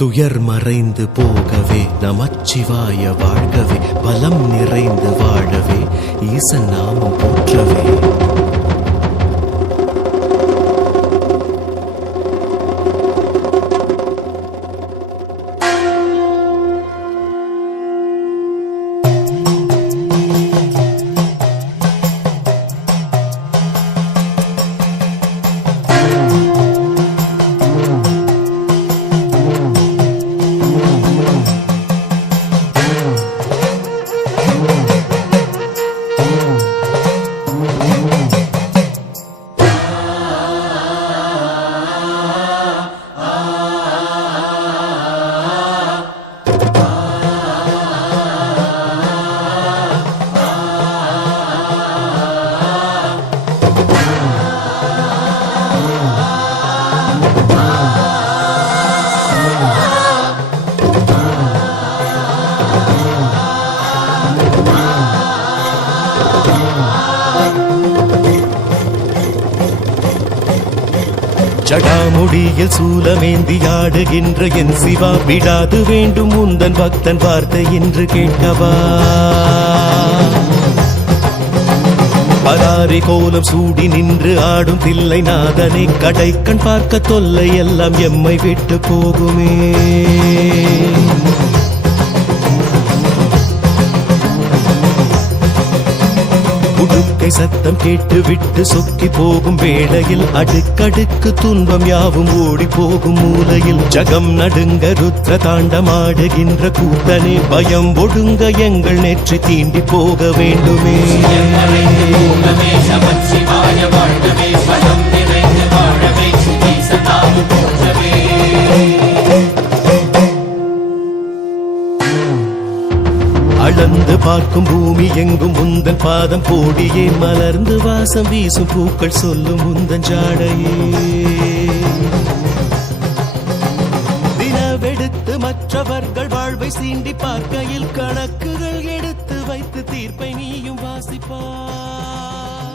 துயர் மறைந்து போகவே நமச்சிவாய வாழ்கவே, பலம் நிறைந்து வாழவே ஈசன் நாமம் போற்றவே. ஜடாமுடியில் சூலமேந்தி ஆடுகின்ற என் சிவா, விடாது வேண்டும் உந்தன் பக்தன் வார்த்தை என்று கேட்கவா. பராரி கோலம் சூடி நின்று ஆடும் தில்லை நாதனை, கடைக்கண் பார்க்க தொல்லை எல்லாம் எம்மை விட்டு போகுமே. உடுக்கை சத்தம் கேட்டு விட்டு சொக்கி போகும் வேளையில், அடுக்கடுக்கு துன்பம் யாவும் ஓடி போகும் மூலையில், ஜகம் நடுங்க ருத்ர தாண்டமாடுகின்ற கூத்தனே, பயம் ஒடுங்க எங்கள் நெற்றி தீண்டி போக வேண்டுமே. அளந்து பார்க்கும் பூமி எங்கும் உந்தன் பாதம் போடியே, மலர்ந்து வாசம் வீசும் பூக்கள் சொல்லும் உந்தன் ஜாடையே. தினவெடுத்து மற்றவர்கள் வாழ்வை சீண்டி பார்க்கையில், கணக்குகள் எடுத்து வைத்து தீர்ப்பை நீயும் வாசிப்பார்.